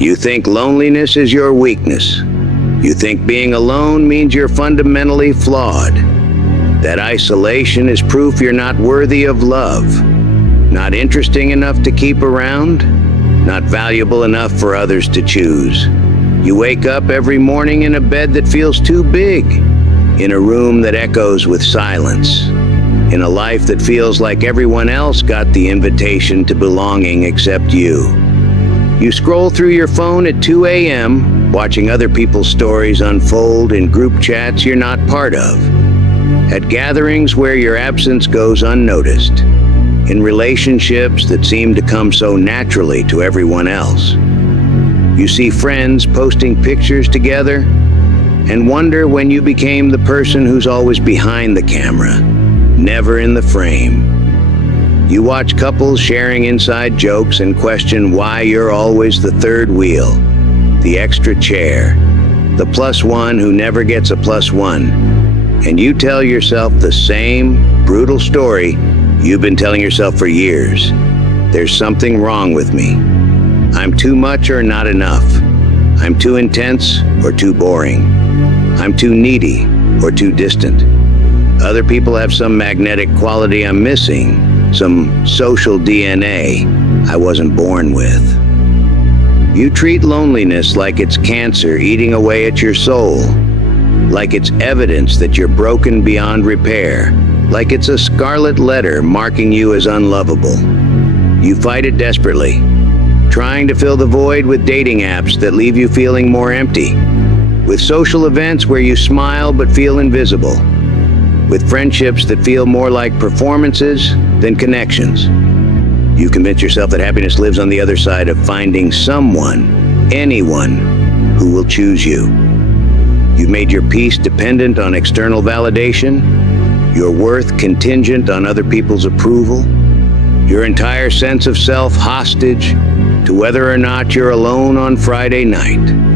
You think loneliness is your weakness. You think being alone means you're fundamentally flawed. That isolation is proof you're not worthy of love, not interesting enough to keep around, not valuable enough for others to choose. You wake up every morning in a bed that feels too big, in a room that echoes with silence, in a life that feels like everyone else got the invitation to belonging except you. You scroll through your phone at 2 a.m., watching other people's stories unfold in group chats you're not part of, at gatherings where your absence goes unnoticed, in relationships that seem to come so naturally to everyone else. You see friends posting pictures together and wonder when you became the person who's always behind the camera, never in the frame. You watch couples sharing inside jokes and question why you're always the third wheel, the extra chair, the plus one who never gets a plus one. And you tell yourself the same brutal story you've been telling yourself for years. There's something wrong with me. I'm too much or not enough. I'm too intense or too boring. I'm too needy or too distant. Other people have some magnetic quality I'm missing, some social DNA I wasn't born with. You treat loneliness like it's cancer eating away at your soul, like it's evidence that you're broken beyond repair, like it's a scarlet letter marking you as unlovable. You fight it desperately, trying to fill the void with dating apps that leave you feeling more empty, with social events where you smile but feel invisible, with friendships that feel more like performances than connections. You convince yourself that happiness lives on the other side of finding someone, anyone, who will choose you. You've made your peace dependent on external validation, your worth contingent on other people's approval, your entire sense of self hostage to whether or not you're alone on Friday night.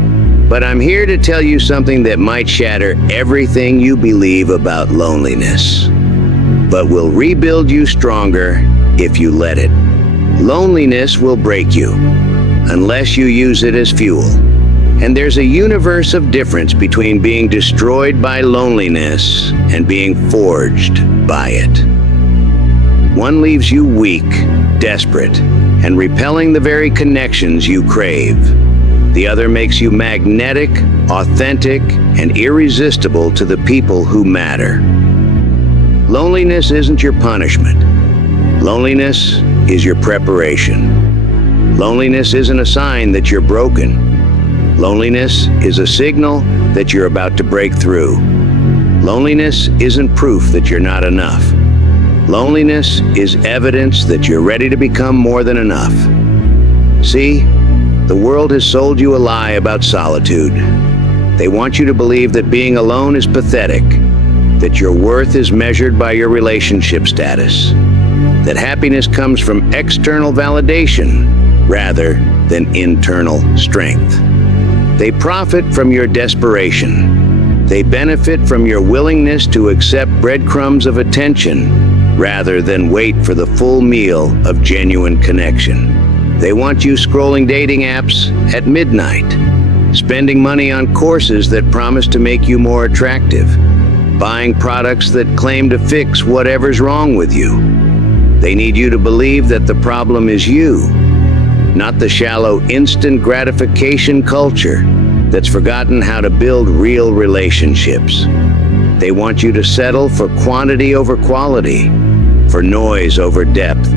But I'm here to tell you something that might shatter everything you believe about loneliness, but will rebuild you stronger if you let it. Loneliness will break you, unless you use it as fuel. And there's a universe of difference between being destroyed by loneliness and being forged by it. One leaves you weak, desperate, and repelling the very connections you crave. The other makes you magnetic, authentic, and irresistible to the people who matter. Loneliness isn't your punishment. Loneliness is your preparation. Loneliness isn't a sign that you're broken. Loneliness is a signal that you're about to break through. Loneliness isn't proof that you're not enough. Loneliness is evidence that you're ready to become more than enough. See, the world has sold you a lie about solitude. They want you to believe that being alone is pathetic, that your worth is measured by your relationship status, that happiness comes from external validation rather than internal strength. They profit from your desperation. They benefit from your willingness to accept breadcrumbs of attention rather than wait for the full meal of genuine connection. They want you scrolling dating apps at midnight, spending money on courses that promise to make you more attractive, buying products that claim to fix whatever's wrong with you. They need you to believe that the problem is you, not the shallow instant gratification culture that's forgotten how to build real relationships. They want you to settle for quantity over quality, for noise over depth,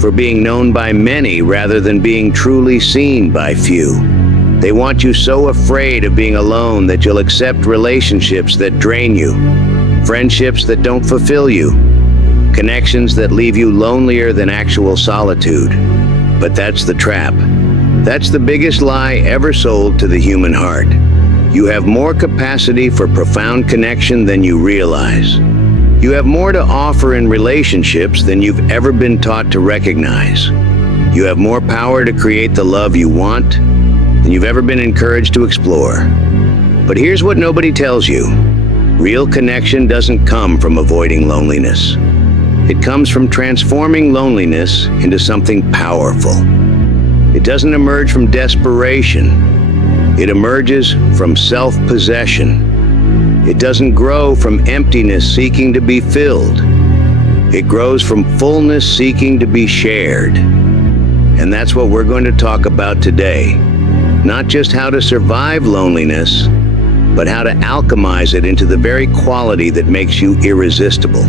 for being known by many rather than being truly seen by few. They want you so afraid of being alone that you'll accept relationships that drain you, friendships that don't fulfill you, connections that leave you lonelier than actual solitude. But that's the trap. That's the biggest lie ever sold to the human heart. You have more capacity for profound connection than you realize. You have more to offer in relationships than you've ever been taught to recognize. You have more power to create the love you want than you've ever been encouraged to explore. But here's what nobody tells you. Real connection doesn't come from avoiding loneliness. It comes from transforming loneliness into something powerful. It doesn't emerge from desperation. It emerges from self-possession. It doesn't grow from emptiness seeking to be filled. It grows from fullness seeking to be shared. And that's what we're going to talk about today. Not just how to survive loneliness, but how to alchemize it into the very quality that makes you irresistible.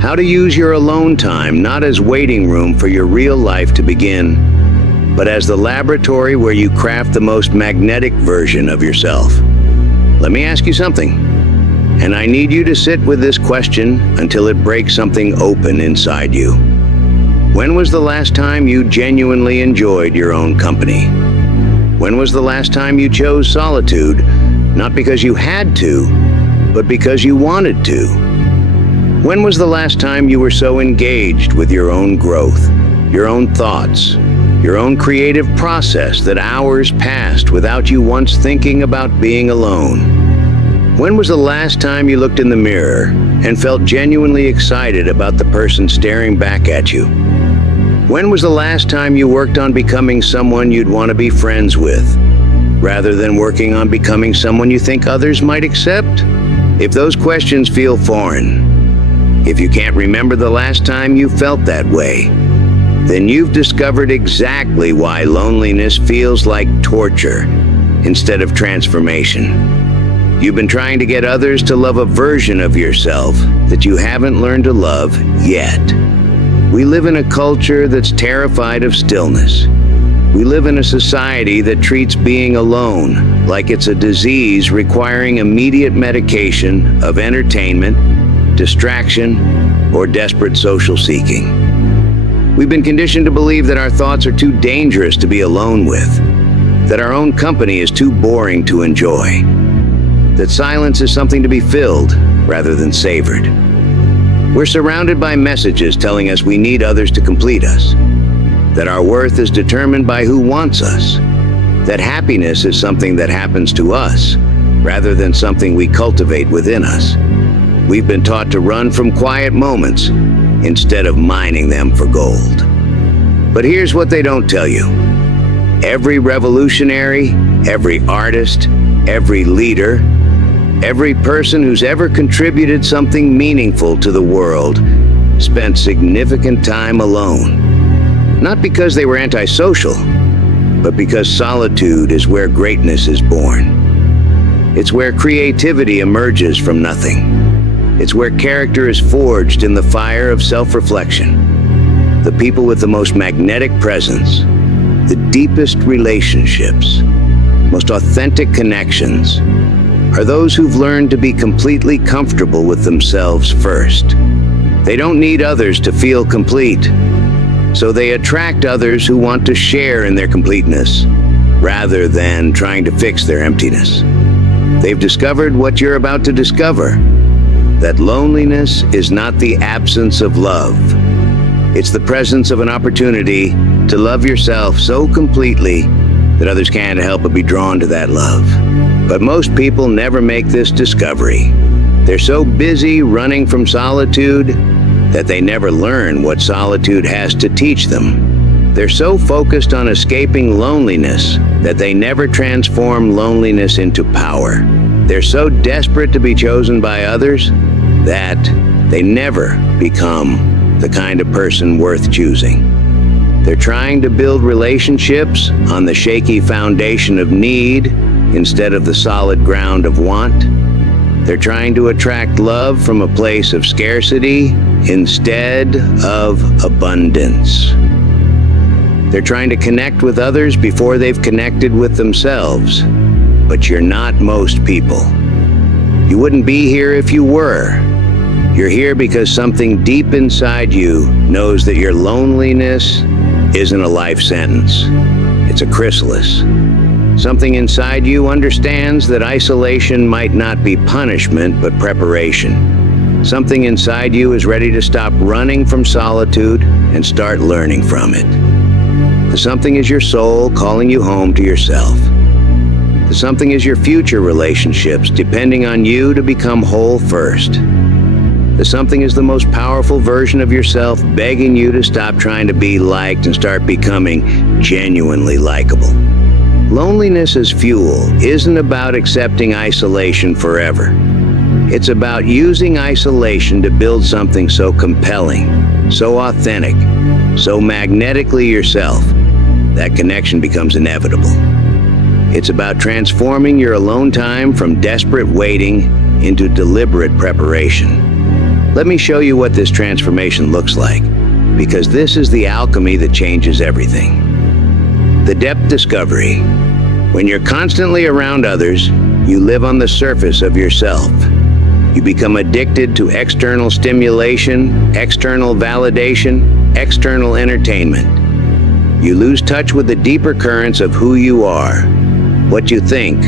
How to use your alone time not as waiting room for your real life to begin, but as the laboratory where you craft the most magnetic version of yourself. Let me ask you something, and I need you to sit with this question until it breaks something open inside you. When was the last time you genuinely enjoyed your own company? When was the last time you chose solitude, not because you had to, but because you wanted to? When was the last time you were so engaged with your own growth, your own thoughts, your own creative process that hours passed without you once thinking about being alone? When was the last time you looked in the mirror and felt genuinely excited about the person staring back at you? When was the last time you worked on becoming someone you'd want to be friends with, rather than working on becoming someone you think others might accept? If those questions feel foreign, if you can't remember the last time you felt that way, then you've discovered exactly why loneliness feels like torture instead of transformation. You've been trying to get others to love a version of yourself that you haven't learned to love yet. We live in a culture that's terrified of stillness. We live in a society that treats being alone like it's a disease requiring immediate medication of entertainment, distraction, or desperate social seeking. We've been conditioned to believe that our thoughts are too dangerous to be alone with, that our own company is too boring to enjoy, that silence is something to be filled rather than savored. We're surrounded by messages telling us we need others to complete us, that our worth is determined by who wants us, that happiness is something that happens to us rather than something we cultivate within us. We've been taught to run from quiet moments instead of mining them for gold. But here's what they don't tell you. Every revolutionary, every artist, every leader, every person who's ever contributed something meaningful to the world spent significant time alone. Not because they were antisocial, but because solitude is where greatness is born. It's where creativity emerges from nothing. It's where character is forged in the fire of self-reflection. The people with the most magnetic presence, the deepest relationships, most authentic connections, are those who've learned to be completely comfortable with themselves first. They don't need others to feel complete, so they attract others who want to share in their completeness, rather than trying to fix their emptiness. They've discovered what you're about to discover, that loneliness is not the absence of love. It's the presence of an opportunity to love yourself so completely that others can't help but be drawn to that love. But most people never make this discovery. They're so busy running from solitude that they never learn what solitude has to teach them. They're so focused on escaping loneliness that they never transform loneliness into power. They're so desperate to be chosen by others that they never become the kind of person worth choosing. They're trying to build relationships on the shaky foundation of need instead of the solid ground of want. They're trying to attract love from a place of scarcity instead of abundance. They're trying to connect with others before they've connected with themselves. But you're not most people. You wouldn't be here if you were. You're here because something deep inside you knows that your loneliness isn't a life sentence. It's a chrysalis. Something inside you understands that isolation might not be punishment, but preparation. Something inside you is ready to stop running from solitude and start learning from it. The something is your soul calling you home to yourself. The something is your future relationships depending on you to become whole first. The something is the most powerful version of yourself, begging you to stop trying to be liked and start becoming genuinely likable. Loneliness as fuel isn't about accepting isolation forever. It's about using isolation to build something so compelling, so authentic, so magnetically yourself, that connection becomes inevitable. It's about transforming your alone time from desperate waiting into deliberate preparation. Let me show you what this transformation looks like, because this is the alchemy that changes everything. The depth discovery. When you're constantly around others, you live on the surface of yourself. You become addicted to external stimulation, external validation, external entertainment. You lose touch with the deeper currents of who you are, what you think,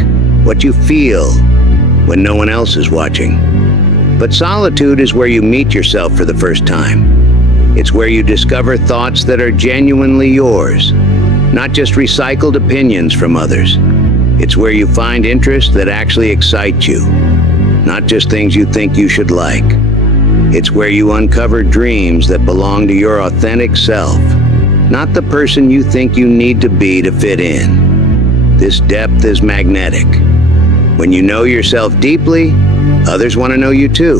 what you feel, when no one else is watching. But solitude is where you meet yourself for the first time. It's where you discover thoughts that are genuinely yours, not just recycled opinions from others. It's where you find interests that actually excite you, not just things you think you should like. It's where you uncover dreams that belong to your authentic self, not the person you think you need to be to fit in. This depth is magnetic. When you know yourself deeply, others want to know you too.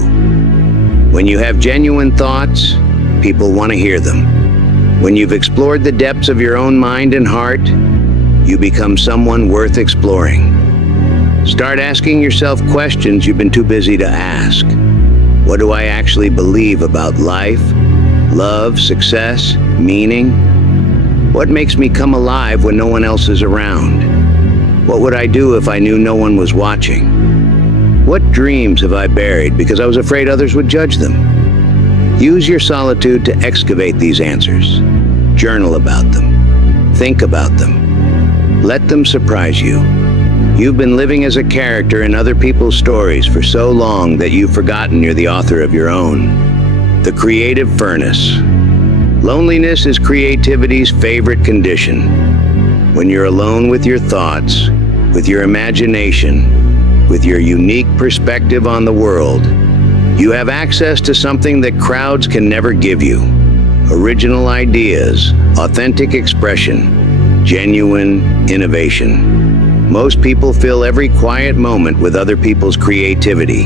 When you have genuine thoughts, people want to hear them. When you've explored the depths of your own mind and heart, you become someone worth exploring. Start asking yourself questions you've been too busy to ask. What do I actually believe about life, love, success, meaning? What makes me come alive when no one else is around? What would I do if I knew no one was watching? What dreams have I buried because I was afraid others would judge them? Use your solitude to excavate these answers. Journal about them. Think about them. Let them surprise you. You've been living as a character in other people's stories for so long that you've forgotten you're the author of your own. The creative furnace. Loneliness is creativity's favorite condition. When you're alone with your thoughts, with your imagination, with your unique perspective on the world, you have access to something that crowds can never give you. Original ideas, authentic expression, genuine innovation. Most people fill every quiet moment with other people's creativity.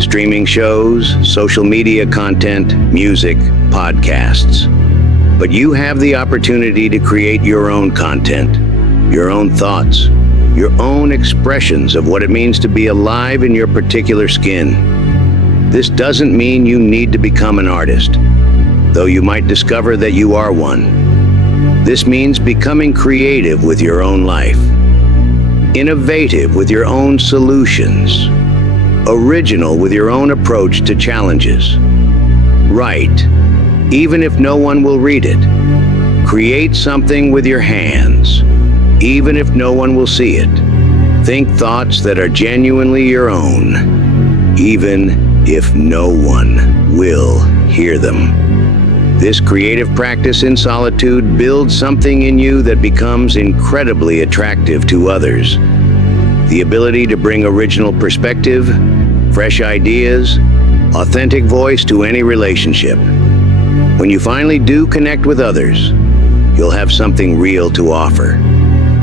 Streaming shows, social media content, music, podcasts. But you have the opportunity to create your own content, your own thoughts, your own expressions of what it means to be alive in your particular skin. This doesn't mean you need to become an artist, though you might discover that you are one. This means becoming creative with your own life, innovative with your own solutions, original with your own approach to challenges. Write, even if no one will read it. Create something with your hands, even if no one will see it. Think thoughts that are genuinely your own, even if no one will hear them. This creative practice in solitude builds something in you that becomes incredibly attractive to others. The ability to bring original perspective, fresh ideas, authentic voice to any relationship. When you finally do connect with others, you'll have something real to offer.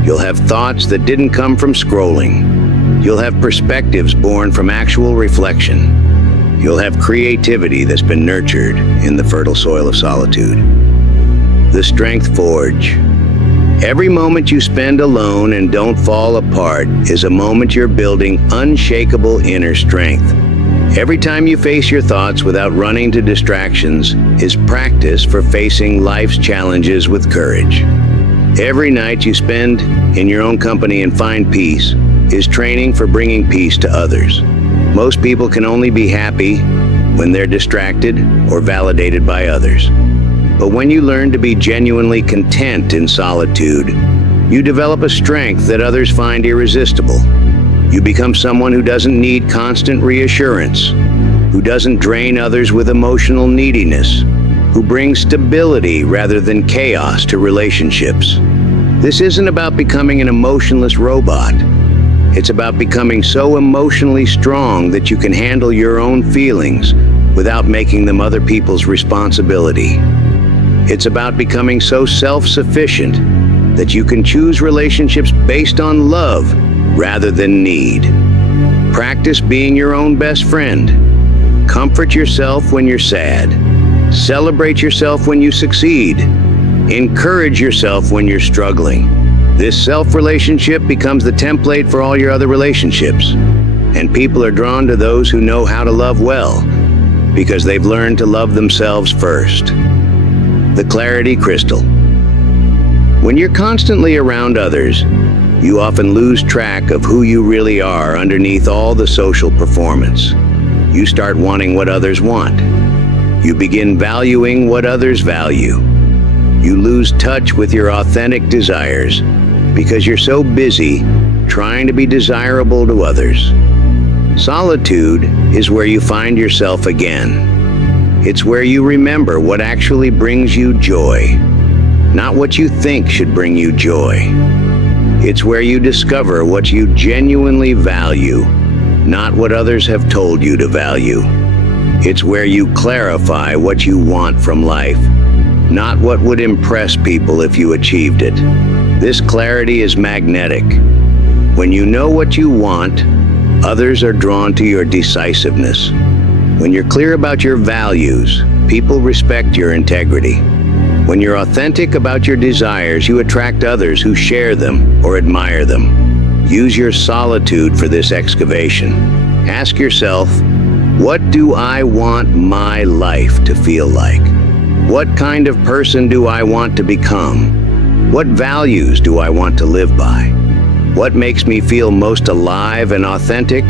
You'll have thoughts that didn't come from scrolling. You'll have perspectives born from actual reflection. You'll have creativity that's been nurtured in the fertile soil of solitude. The Strength Forge. Every moment you spend alone and don't fall apart is a moment you're building unshakable inner strength. Every time you face your thoughts without running to distractions is practice for facing life's challenges with courage. Every night you spend in your own company and find peace is training for bringing peace to others. Most people can only be happy when they're distracted or validated by others. But when you learn to be genuinely content in solitude, you develop a strength that others find irresistible. You become someone who doesn't need constant reassurance, who doesn't drain others with emotional neediness, who brings stability rather than chaos to relationships. This isn't about becoming an emotionless robot. It's about becoming so emotionally strong that you can handle your own feelings without making them other people's responsibility. It's about becoming so self-sufficient that you can choose relationships based on love rather than need. Practice being your own best friend. Comfort yourself when you're sad. Celebrate yourself when you succeed. Encourage yourself when you're struggling. This self-relationship becomes the template for all your other relationships. And people are drawn to those who know how to love well, because they've learned to love themselves first. The Clarity Crystal. When you're constantly around others, you often lose track of who you really are underneath all the social performance. You start wanting what others want. You begin valuing what others value. You lose touch with your authentic desires because you're so busy trying to be desirable to others. Solitude is where you find yourself again. It's where you remember what actually brings you joy, not what you think should bring you joy. It's where you discover what you genuinely value, not what others have told you to value. It's where you clarify what you want from life, not what would impress people if you achieved it. This clarity is magnetic. When you know what you want, others are drawn to your decisiveness. When you're clear about your values, people respect your integrity. When you're authentic about your desires, you attract others who share them or admire them. Use your solitude for this excavation. Ask yourself, what do I want my life to feel like? What kind of person do I want to become? What values do I want to live by? What makes me feel most alive and authentic?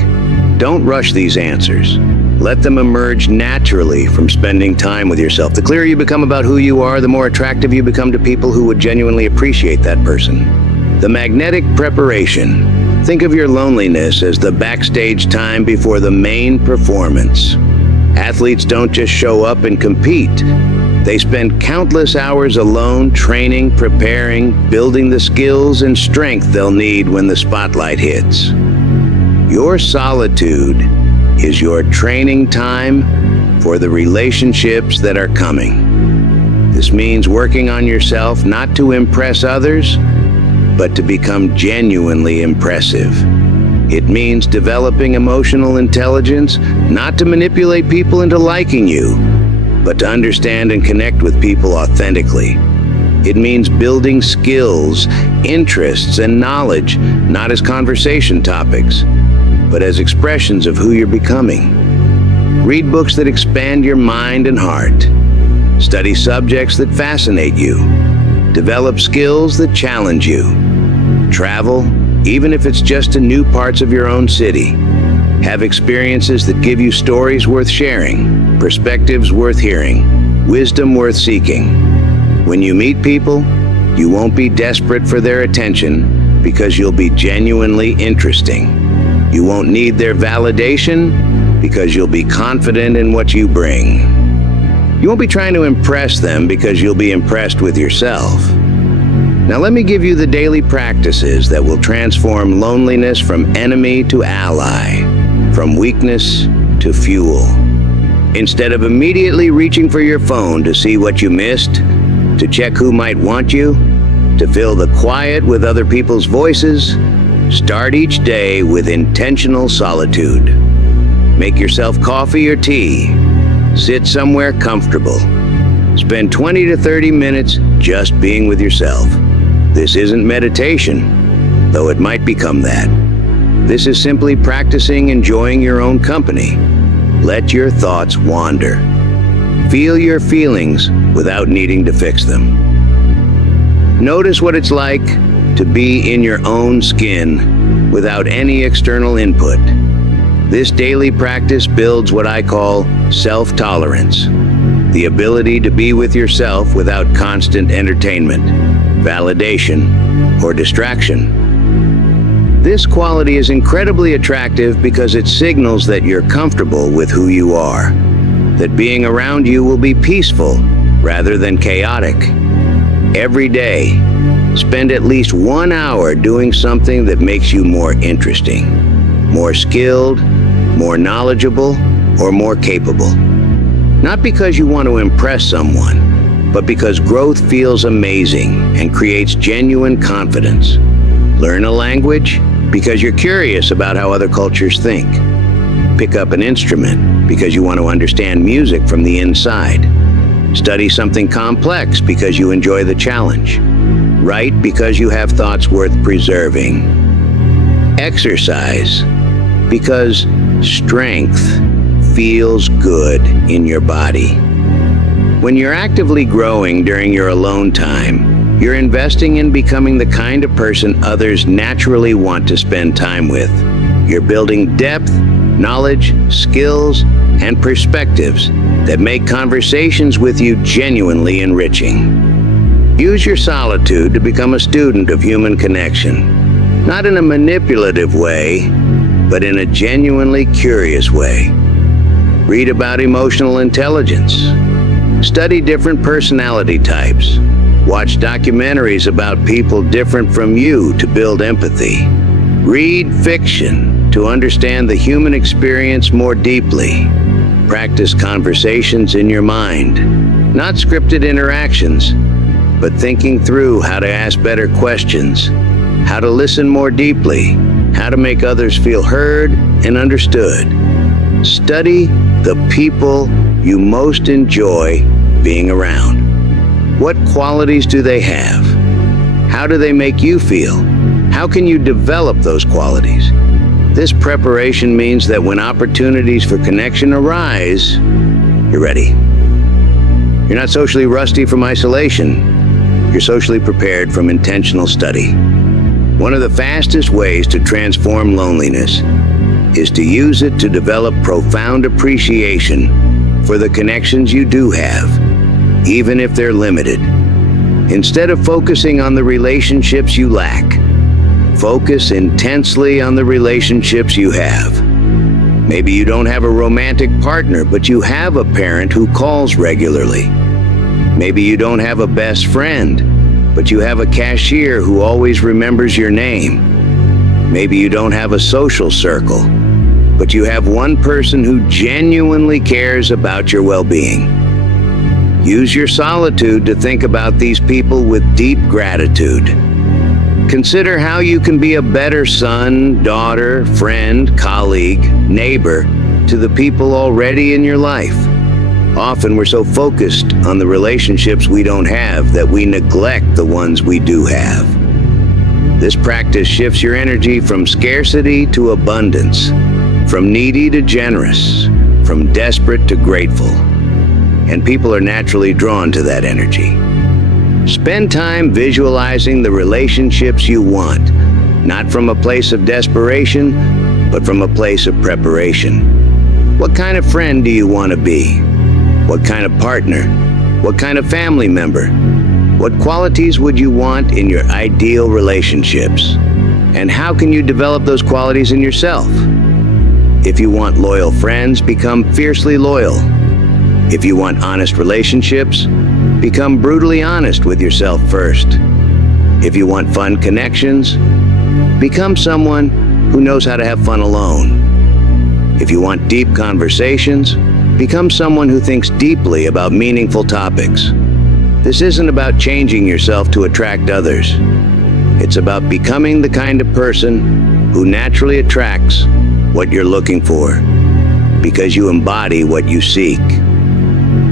Don't rush these answers. Let them emerge naturally from spending time with yourself. The clearer you become about who you are, the more attractive you become to people who would genuinely appreciate that person. The magnetic preparation. Think of your loneliness as the backstage time before the main performance. Athletes don't just show up and compete. They spend countless hours alone, training, preparing, building the skills and strength they'll need when the spotlight hits. Your solitude is your training time for the relationships that are coming. This means working on yourself not to impress others, but to become genuinely impressive. It means developing emotional intelligence, not to manipulate people into liking you, but to understand and connect with people authentically. It means building skills, interests, and knowledge, not as conversation topics, but as expressions of who you're becoming. Read books that expand your mind and heart. Study subjects that fascinate you. Develop skills that challenge you. Travel, even if it's just to new parts of your own city. Have experiences that give you stories worth sharing, perspectives worth hearing, wisdom worth seeking. When you meet people, you won't be desperate for their attention because you'll be genuinely interesting. You won't need their validation because you'll be confident in what you bring. You won't be trying to impress them because you'll be impressed with yourself. Now let me give you the daily practices that will transform loneliness from enemy to ally, from weakness to fuel. Instead of immediately reaching for your phone to see what you missed, to check who might want you, to fill the quiet with other people's voices, start each day with intentional solitude. Make yourself coffee or tea. Sit somewhere comfortable. Spend 20 to 30 minutes just being with yourself. This isn't meditation, though it might become that. This is simply practicing enjoying your own company. Let your thoughts wander. Feel your feelings without needing to fix them. Notice what it's like to be in your own skin without any external input. This daily practice builds what I call self-tolerance, the ability to be with yourself without constant entertainment, validation, or distraction. This quality is incredibly attractive because it signals that you're comfortable with who you are, that being around you will be peaceful rather than chaotic. Every day, spend at least 1 hour doing something that makes you more interesting, more skilled, more knowledgeable, or more capable. Not because you want to impress someone, but because growth feels amazing and creates genuine confidence. Learn a language because you're curious about how other cultures think. Pick up an instrument because you want to understand music from the inside. Study something complex because you enjoy the challenge. Write because you have thoughts worth preserving. Exercise because strength feels good in your body. When you're actively growing during your alone time, you're investing in becoming the kind of person others naturally want to spend time with. You're building depth, knowledge, skills, and perspectives that make conversations with you genuinely enriching. Use your solitude to become a student of human connection, not in a manipulative way, but in a genuinely curious way. Read about emotional intelligence. Study different personality types. Watch documentaries about people different from you to build empathy. Read fiction to understand the human experience more deeply. Practice conversations in your mind, not scripted interactions, but thinking through how to ask better questions, how to listen more deeply, how to make others feel heard and understood. Study the people you most enjoy being around. What qualities do they have? How do they make you feel? How can you develop those qualities? This preparation means that when opportunities for connection arise, you're ready. You're not socially rusty from isolation. You're socially prepared from intentional study. One of the fastest ways to transform loneliness is to use it to develop profound appreciation for the connections you do have, even if they're limited. Instead of focusing on the relationships you lack, focus intensely on the relationships you have. Maybe you don't have a romantic partner, but you have a parent who calls regularly. Maybe you don't have a best friend, but you have a cashier who always remembers your name. Maybe you don't have a social circle, but you have one person who genuinely cares about your well-being. Use your solitude to think about these people with deep gratitude. Consider how you can be a better son, daughter, friend, colleague, neighbor to the people already in your life. Often we're so focused on the relationships we don't have that we neglect the ones we do have. This practice shifts your energy from scarcity to abundance, from needy to generous, from desperate to grateful. And people are naturally drawn to that energy. Spend time visualizing the relationships you want, not from a place of desperation, but from a place of preparation. What kind of friend do you want to be? What kind of partner? What kind of family member? What qualities would you want in your ideal relationships? And how can you develop those qualities in yourself? If you want loyal friends, become fiercely loyal. If you want honest relationships, become brutally honest with yourself first. If you want fun connections, become someone who knows how to have fun alone. If you want deep conversations, become someone who thinks deeply about meaningful topics. This isn't about changing yourself to attract others. It's about becoming the kind of person who naturally attracts what you're looking for, because you embody what you seek.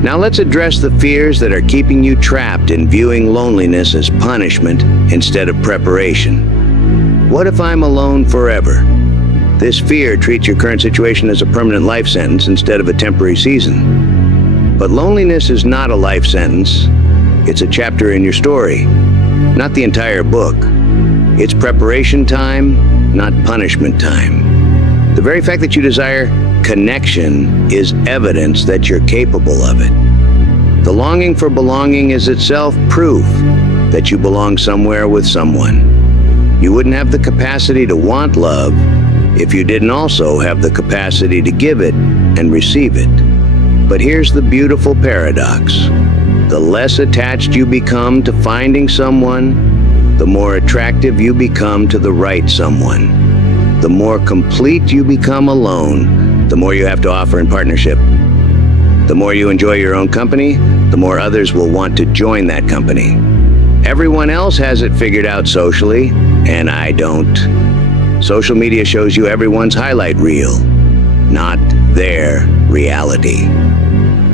Now let's address the fears that are keeping you trapped in viewing loneliness as punishment instead of preparation. What if I'm alone forever? This fear treats your current situation as a permanent life sentence instead of a temporary season. But loneliness is not a life sentence. It's a chapter in your story, not the entire book. It's preparation time, not punishment time. The very fact that you desire connection is evidence that you're capable of it. The longing for belonging is itself proof that you belong somewhere with someone. You wouldn't have the capacity to want love if you didn't also have the capacity to give it and receive it. But here's the beautiful paradox. The less attached you become to finding someone, the more attractive you become to the right someone. The more complete you become alone, the more you have to offer in partnership. The more you enjoy your own company, the more others will want to join that company. Everyone else has it figured out socially, and I don't. Social media shows you everyone's highlight reel, not their reality.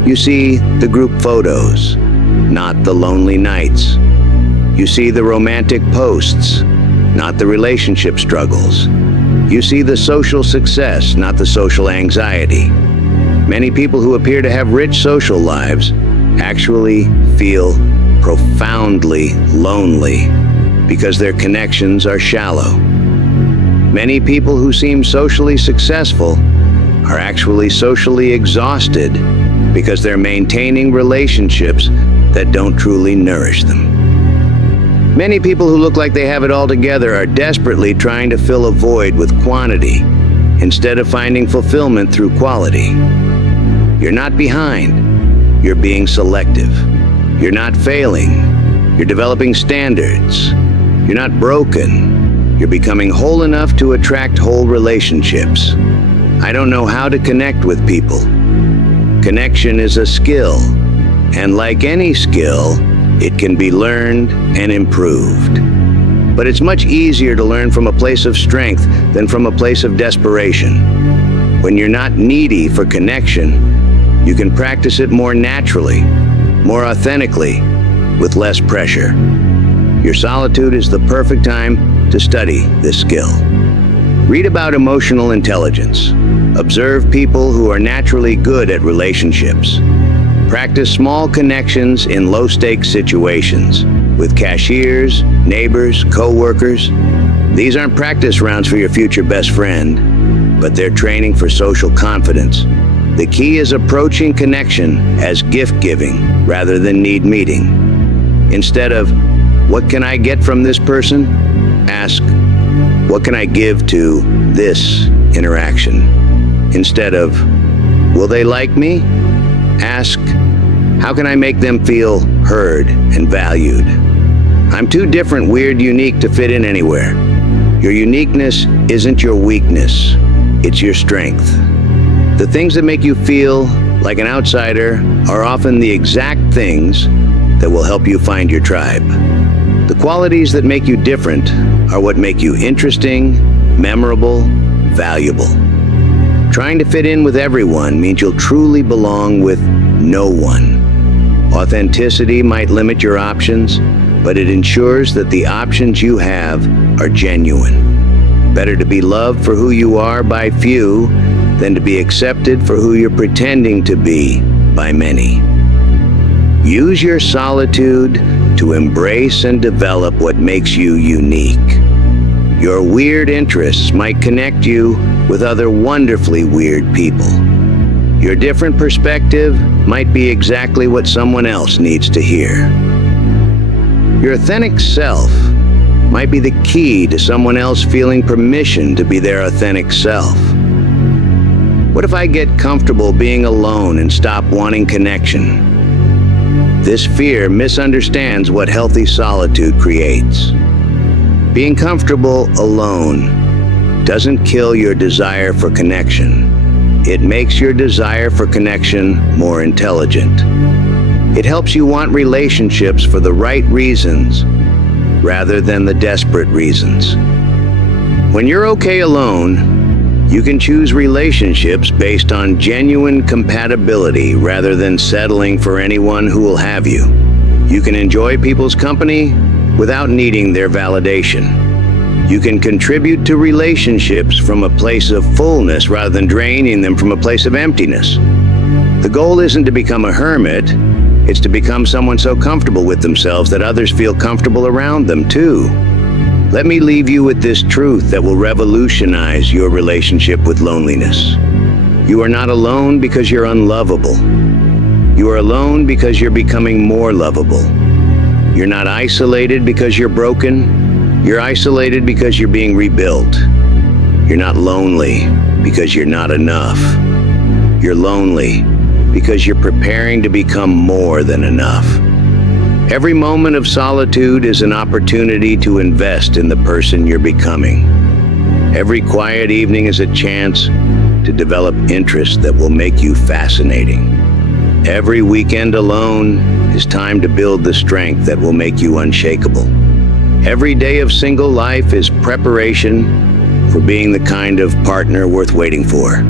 You see the group photos, not the lonely nights. You see the romantic posts, not the relationship struggles. You see the social success, not the social anxiety. Many people who appear to have rich social lives actually feel profoundly lonely because their connections are shallow. Many people who seem socially successful are actually socially exhausted because they're maintaining relationships that don't truly nourish them. Many people who look like they have it all together are desperately trying to fill a void with quantity instead of finding fulfillment through quality. You're not behind. You're being selective. You're not failing. You're developing standards. You're not broken. You're becoming whole enough to attract whole relationships. I don't know how to connect with people. Connection is a skill, and like any skill, it can be learned and improved. But it's much easier to learn from a place of strength than from a place of desperation. When you're not needy for connection, you can practice it more naturally, more authentically, with less pressure. Your solitude is the perfect time to study this skill. Read about emotional intelligence. Observe people who are naturally good at relationships. Practice small connections in low-stakes situations with cashiers, neighbors, co-workers. These aren't practice rounds for your future best friend, but they're training for social confidence. The key is approaching connection as gift-giving rather than need-meeting. Instead of, what can I get from this person? Ask, what can I give to this interaction? Instead of, will they like me? Ask, how can I make them feel heard and valued? I'm too different, weird, unique to fit in anywhere. Your uniqueness isn't your weakness, it's your strength. The things that make you feel like an outsider are often the exact things that will help you find your tribe. The qualities that make you different are what make you interesting, memorable, valuable. Trying to fit in with everyone means you'll truly belong with no one. Authenticity might limit your options, but it ensures that the options you have are genuine. Better to be loved for who you are by few than to be accepted for who you're pretending to be by many. Use your solitude to embrace and develop what makes you unique. Your weird interests might connect you with other wonderfully weird people. Your different perspective might be exactly what someone else needs to hear. Your authentic self might be the key to someone else feeling permission to be their authentic self. What if I get comfortable being alone and stop wanting connection? This fear misunderstands what healthy solitude creates. Being comfortable alone doesn't kill your desire for connection. It makes your desire for connection more intelligent. It helps you want relationships for the right reasons rather than the desperate reasons. When you're okay alone, you can choose relationships based on genuine compatibility rather than settling for anyone who will have you. You can enjoy people's company without needing their validation. You can contribute to relationships from a place of fullness rather than draining them from a place of emptiness. The goal isn't to become a hermit, it's to become someone so comfortable with themselves that others feel comfortable around them too. Let me leave you with this truth that will revolutionize your relationship with loneliness. You are not alone because you're unlovable. You are alone because you're becoming more lovable. You're not isolated because you're broken. You're isolated because you're being rebuilt. You're not lonely because you're not enough. You're lonely because you're preparing to become more than enough. Every moment of solitude is an opportunity to invest in the person you're becoming. Every quiet evening is a chance to develop interests that will make you fascinating. Every weekend alone is time to build the strength that will make you unshakable. Every day of single life is preparation for being the kind of partner worth waiting for.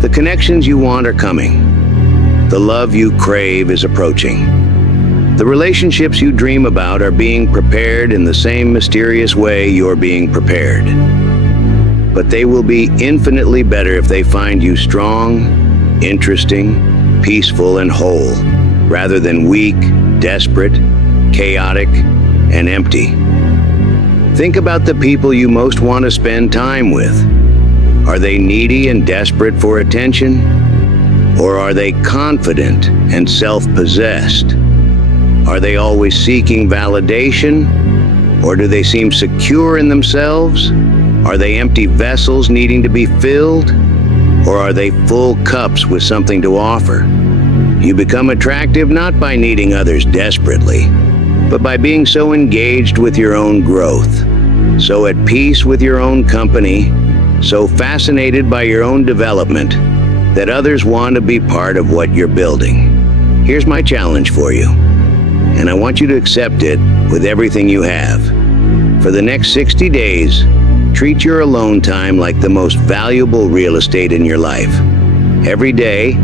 The connections you want are coming. The love you crave is approaching. The relationships you dream about are being prepared in the same mysterious way you're being prepared. But they will be infinitely better if they find you strong, interesting, peaceful, and whole, rather than weak, desperate, chaotic, and empty. Think about the people you most want to spend time with. Are they needy and desperate for attention? Or are they confident and self-possessed? Are they always seeking validation? Or do they seem secure in themselves? Are they empty vessels needing to be filled? Or are they full cups with something to offer? You become attractive not by needing others desperately, but by being so engaged with your own growth, so at peace with your own company, so fascinated by your own development, that others want to be part of what you're building. Here's my challenge for you, and I want you to accept it with everything you have. For the next 60 days, treat your alone time like the most valuable real estate in your life. Every day,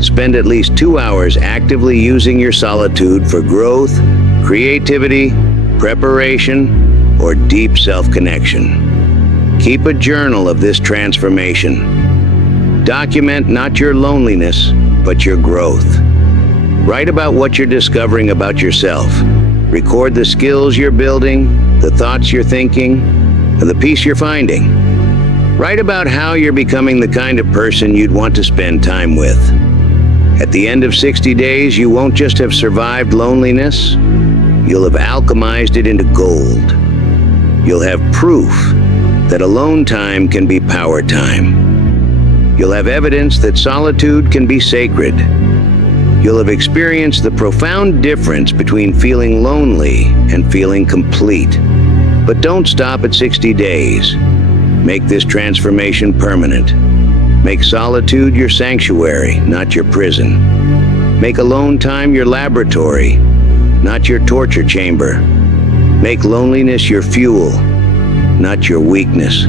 spend at least 2 hours actively using your solitude for growth, creativity, preparation, or deep self-connection. Keep a journal of this transformation. Document not your loneliness, but your growth. Write about what you're discovering about yourself. Record the skills you're building, the thoughts you're thinking, and the peace you're finding. Write about how you're becoming the kind of person you'd want to spend time with. At the end of 60 days, you won't just have survived loneliness, you'll have alchemized it into gold. You'll have proof that alone time can be power time. You'll have evidence that solitude can be sacred. You'll have experienced the profound difference between feeling lonely and feeling complete. But don't stop at 60 days. Make this transformation permanent. Make solitude your sanctuary, not your prison. Make alone time your laboratory, not your torture chamber. Make loneliness your fuel, not your weakness.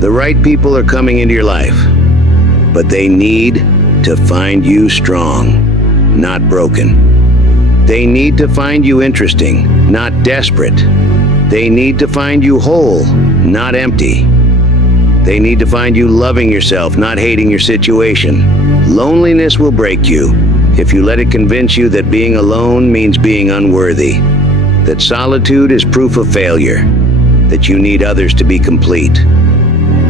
The right people are coming into your life, but they need to find you strong, not broken. They need to find you interesting, not desperate. They need to find you whole, not empty. They need to find you loving yourself, not hating your situation. Loneliness will break you if you let it convince you that being alone means being unworthy, that solitude is proof of failure, that you need others to be complete.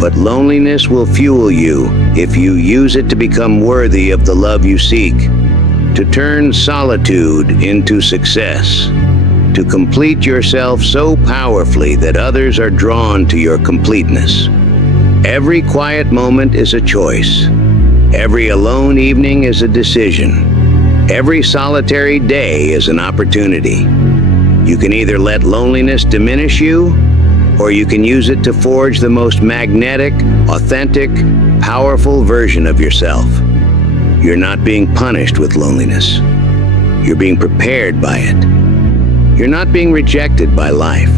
But loneliness will fuel you if you use it to become worthy of the love you seek, to turn solitude into success, to complete yourself so powerfully that others are drawn to your completeness. Every quiet moment is a choice. Every alone evening is a decision. Every solitary day is an opportunity. You can either let loneliness diminish you, or you can use it to forge the most magnetic, authentic, powerful version of yourself. You're not being punished with loneliness. You're being prepared by it. You're not being rejected by life.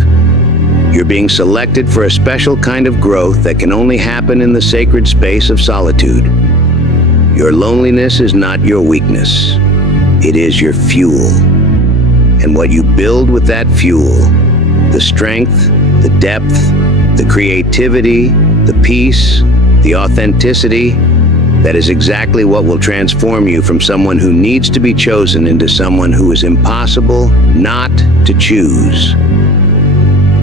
You're being selected for a special kind of growth that can only happen in the sacred space of solitude. Your loneliness is not your weakness. It is your fuel. And what you build with that fuel, the strength, the depth, the creativity, the peace, the authenticity, that is exactly what will transform you from someone who needs to be chosen into someone who is impossible not to choose.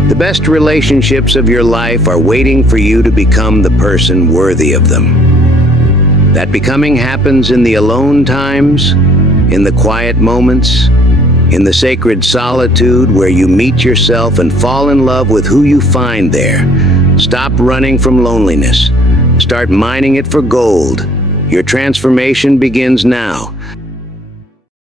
The best relationships of your life are waiting for you to become the person worthy of them. That becoming happens in the alone times, in the quiet moments, in the sacred solitude where you meet yourself and fall in love with who you find there. Stop running from loneliness. Start mining it for gold. Your transformation begins now.